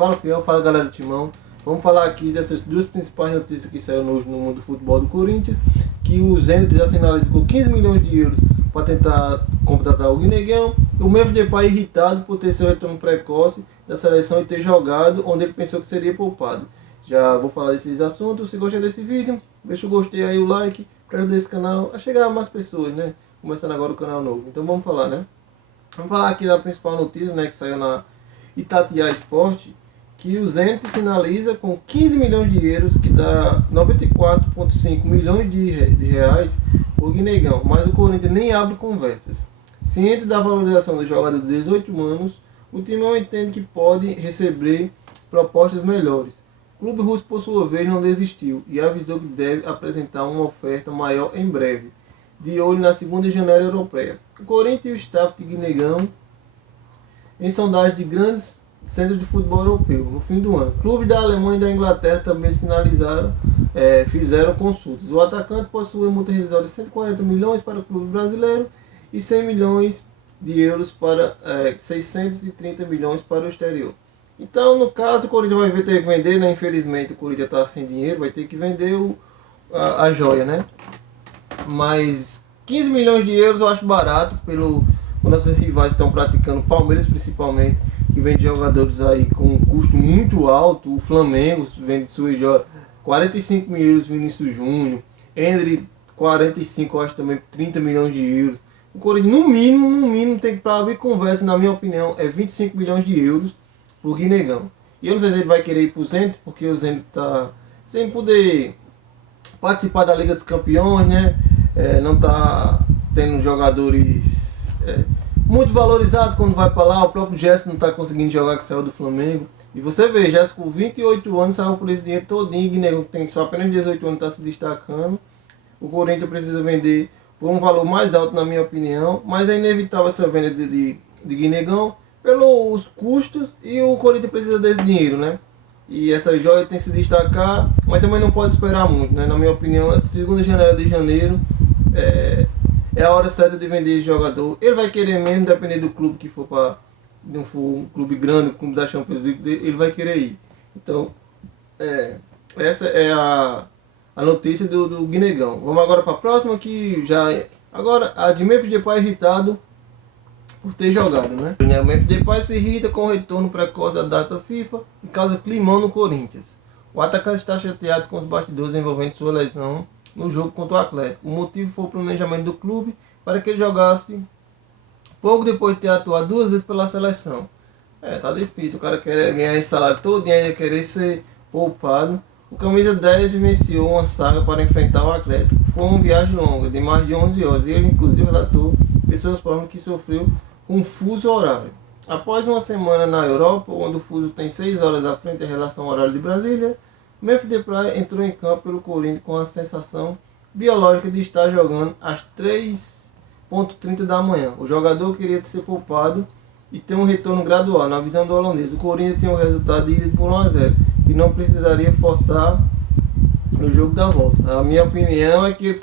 Fala Fiel, fala galera do Timão. Vamos falar aqui dessas duas principais notícias que saíram hoje no mundo do futebol do Corinthians, que o Zenit já sinalizou 15 milhões de euros para tentar contratar o Guinegão. O Memphis Depay irritado por ter seu retorno precoce da seleção e ter jogado onde ele pensou que seria poupado. Já vou falar desses assuntos. Se gostou desse vídeo, deixa o gostei aí, o like, para ajudar esse canal a chegar a mais pessoas, né? Começando agora o canal novo. Então vamos falar, né? Vamos falar aqui da principal notícia, né, que saiu na Itatiaia Sport, que o Zenit sinaliza com 15 milhões de euros, que dá 94,5 milhões de reais, o Guinegão, mas o Corinthians nem abre conversas. Ciente da valorização do jogador de 18 anos, o Timão entende que pode receber propostas melhores. O clube russo, por sua vez, não desistiu e avisou que deve apresentar uma oferta maior em breve, de olho na segunda janela europeia. O Corinthians e o staff de Guinegão em sondagem de grandes centros de futebol europeu no fim do ano. Clubes da Alemanha e da Inglaterra também fizeram consultas. O atacante possui multa rescisória de 140 milhões para o clube brasileiro e 100 milhões de euros para 630 milhões para o exterior. Então, no caso, o Corinthians vai ter que vender, né? Infelizmente, o Corinthians está sem dinheiro, vai ter que vender a joia, né? Mas 15 milhões de euros eu acho barato pelo nossos rivais estão praticando, Palmeiras principalmente, que vende jogadores aí com um custo muito alto. O Flamengo vende suas 45 mil euros, Vinícius Júnior, Endry 45, eu acho também 30 milhões de euros. O Corinthians no mínimo tem que, para abrir conversa, na minha opinião, é 25 milhões de euros por Guinegão. E eu não sei se ele vai querer ir pro Zenit, porque o Zenit está sem poder participar da Liga dos Campeões, né? Não está tendo jogadores muito valorizados quando vai para lá. O próprio Gerson não está conseguindo jogar, que saiu do Flamengo. E você vê, Gerson com 28 anos saiu por esse dinheiro todinho. Guinegão, que tem só apenas 18 anos, está se destacando. O Corinthians precisa vender por um valor mais alto, na minha opinião. Mas é inevitável essa venda de Guinegão pelos custos, e o Corinthians precisa desse dinheiro, né? E essa joia tem que se destacar, mas também não pode esperar muito, né? Na minha opinião, a segunda janela de janeiro é a hora certa de vender esse jogador. Ele vai querer mesmo, dependendo do clube que for, para não for um clube grande, um clube da Champions League, ele vai querer ir. Então, essa é a notícia do Guinegão. Vamos agora para a próxima, que já agora a de Memphis Depay irritado por ter jogado, né? O Memphis Depay se irrita com o retorno precoce da data FIFA e causa climão no Corinthians. O atacante está chateado com os bastidores envolvendo sua lesão no jogo contra o Atlético. O motivo foi o planejamento do clube para que ele jogasse pouco depois de ter atuado 2 vezes pela seleção. Tá difícil, o cara quer ganhar esse salário todo e ainda querer ser poupado. O camisa 10 vivenciou uma saga para enfrentar o Atlético. Foi uma viagem longa, de mais de 11 horas, e ele inclusive relatou pessoas próximas que sofreu um fuso horário. Após uma semana na Europa, onde o fuso tem 6 horas à frente em relação ao horário de Brasília, Memphis Depay entrou em campo pelo Corinthians com a sensação biológica de estar jogando às 3h30 da manhã. O jogador queria ser poupado e ter um retorno gradual. Na visão do holandês, o Corinthians tem um resultado de ida por 1-0 e não precisaria forçar no jogo da volta. A minha opinião é que ele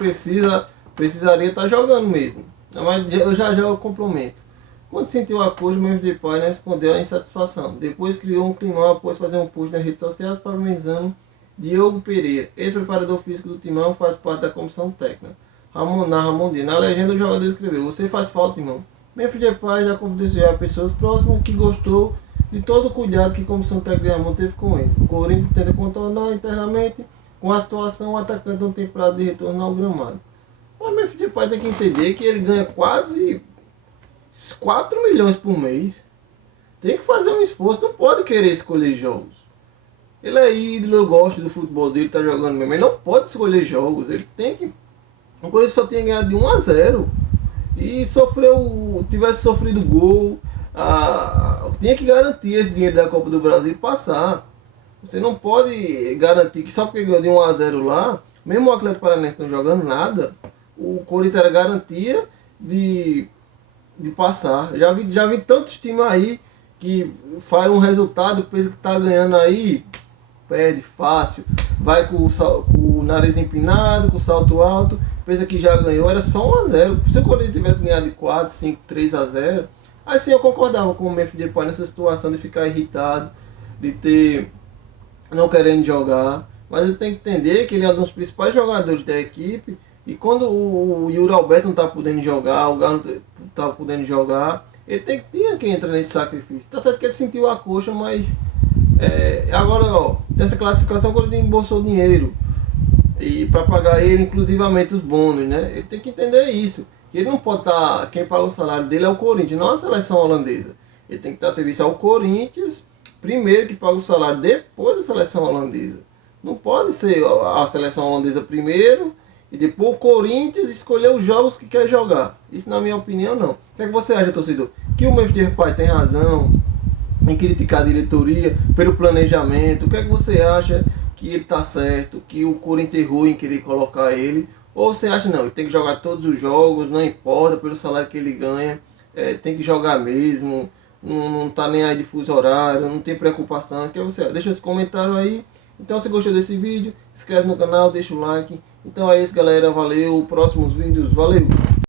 precisaria estar jogando mesmo. Mas eu já o complemento. Quando sentiu a coisa, o Memphis Depay não escondeu a insatisfação. Depois criou um climão após fazer um post nas redes sociais parabenizando Diogo Pereira, ex-preparador físico do Timão, faz parte da comissão técnica. Ramon Dias. Na legenda, o jogador escreveu: "Você faz falta, Timão." Memphis Depay já confidenciou a pessoas próximas que gostou de todo o cuidado que a comissão técnica de Ramon teve com ele. O Corinthians tenta contornar internamente com a situação. O atacante não tem prazo de retorno ao gramado. Mas o Memphis Depay tem que entender que ele ganha quase 4 milhões por mês. Tem que fazer um esforço, não pode querer escolher jogos. Ele é ídolo, eu gosto do futebol dele, tá jogando mesmo, mas não pode escolher jogos. Ele tem que... O Corinthians só tinha ganhado de 1-0 e tivesse sofrido gol, tinha que garantir esse dinheiro da Copa do Brasil e passar. Você não pode garantir que só porque ganhou de 1-0 lá, mesmo o Atlético Paranaense não jogando nada, o Corinthians era garantia de passar. Já vi tantos times aí que faz um resultado, pensa que tá ganhando aí, perde fácil, vai com o nariz empinado, com o salto alto, pensa que já ganhou, era só 1-0. Se o Corinthians tivesse ganhado de 4, 5, 3-0, aí sim eu concordava com o Memphis Depay nessa situação de ficar irritado, de ter não querendo jogar, mas ele tem que entender que ele é um dos principais jogadores da equipe, e quando o Yuri Alberto não está podendo jogar, o Galo não está podendo jogar, ele tinha que entrar nesse sacrifício. Tá certo que ele sentiu a coxa, mas agora, ó, dessa classificação, quando ele embolsou dinheiro e para pagar ele, inclusivamente os bônus, né? Ele tem que entender isso. Que ele não pode estar. Quem paga o salário dele é o Corinthians, não a seleção holandesa. Ele tem que estar a serviço ao Corinthians, primeiro que paga o salário, depois a seleção holandesa. Não pode ser a seleção holandesa primeiro e depois o Corinthians escolher os jogos que quer jogar. Isso, na minha opinião, não. O que é que você acha, torcedor? Que o Memphis Depay tem razão em criticar a diretoria pelo planejamento? O que é que você acha que ele está certo, que o Corinthians errou em querer colocar ele? Ou você acha não, ele tem que jogar todos os jogos, não importa pelo salário que ele ganha, tem que jogar mesmo, não tá nem aí de fuso horário, não tem preocupação? O que você acha? Deixa esse comentário aí. Então, se gostou desse vídeo, se inscreve no canal, deixa o like. Então é isso, galera, valeu, próximos vídeos, valeu!